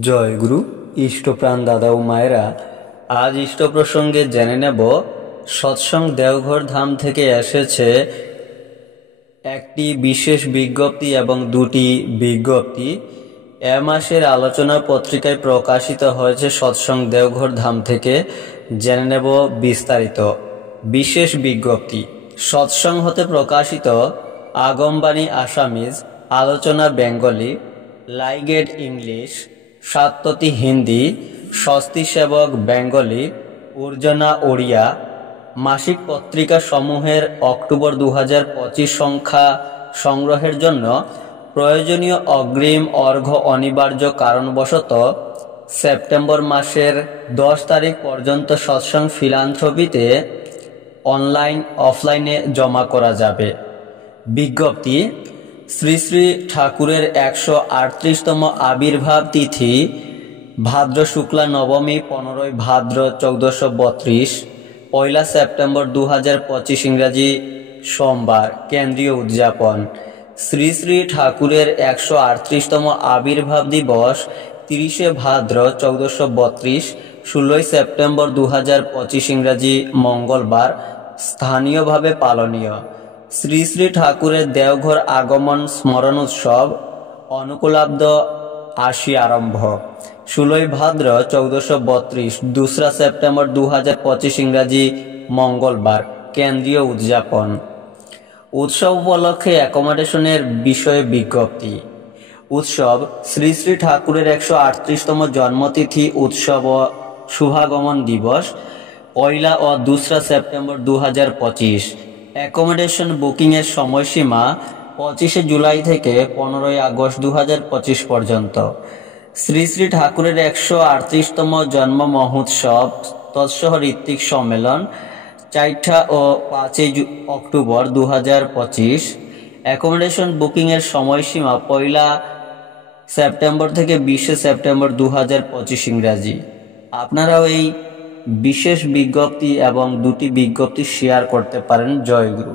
জয় গুরু। ইষ্টপ্রাণ দাদা ও মায়েরা, আজ ইষ্ট প্রসঙ্গে জেনে নেব সৎসঙ্গ দেওঘর ধাম থেকে এসেছে একটি বিশেষ বিজ্ঞপ্তি এবং দুটি বিজ্ঞপ্তি। এ মাসের আলোচনা পত্রিকায় প্রকাশিত হয়েছে সৎসঙ্গ দেওঘর ধাম থেকে। জেনে নেব বিস্তারিত। বিশেষ বিজ্ঞপ্তি। সৎসঙ্গ হতে প্রকাশিত আগমবাণী আসামিজ, আলোচনা বেঙ্গলি, লাইগেট ইংলিশ, সাত্যতী হিন্দি, স্বস্তি সেবক বেঙ্গলি, উর্জনা ওড়িয়া মাসিক পত্রিকা সমূহের অক্টোবর 2025 সংখ্যা সংগ্রহের জন্য প্রয়োজনীয় অগ্রিম অর্ঘ্য অনিবার্য কারণবশত সেপ্টেম্বর মাসের 10 তারিখ পর্যন্ত সৎসঙ্গ ফিলান্থ্রপিতে অনলাইন অফলাইনে জমা করা যাবে। বিজ্ঞপ্তি। শ্রী শ্রী ঠাকুরের 138তম আবির্ভাব তিথি ভাদ্র শুক্লা নবমী 15 ভাদ্র 1432, 1 সেপ্টেম্বর 2025 ইংরাজি সোমবার কেন্দ্রীয় উদযাপন। শ্রী শ্রী ঠাকুরের 138তম আবির্ভাব দিবস 30 ভাদ্র 1432, 16 সেপ্টেম্বর 2025 ইংরাজি মঙ্গলবার স্থানীয়ভাবে পালনীয়। শ্রী শ্রী ঠাকুরের দেওঘর আগমন স্মরণ উৎসব অনুকূলাব্দ আশি আরম্ভ। 16 ভাদ্র 1432, 2 সেপ্টেম্বর 2025 ইংরাজি মঙ্গলবার কেন্দ্রীয় উদযাপন। উৎসব উপলক্ষে অ্যাকোমোডেশনের বিষয়ে বিজ্ঞপ্তি। উৎসব। শ্রী শ্রী ঠাকুরের 138তম জন্মতিথি উৎসব ও শুভাগমন দিবস 1 ও 2 সেপ্টেম্বর 2025। অ্যাকোমোডেশন বুকিংয়ের সময়সীমা 25 জুলাই থেকে 15 আগস্ট 2025 পর্যন্ত। শ্রী শ্রী ঠাকুরের 138তম জন্ম মহোৎসব তৎসহ ঋত্বিক সম্মেলন 4 ও 5 অক্টোবর 2025। অ্যাকোমোডেশন বুকিংয়ের সময়সীমা 1 সেপ্টেম্বর থেকে 20 সেপ্টেম্বর 2025 ইংরাজি। আপনারাও এই বিশেষ বিজ্ঞপ্তি এবং দুটি বিজ্ঞপ্তি শেয়ার করতে পারেন। জয় গুরু।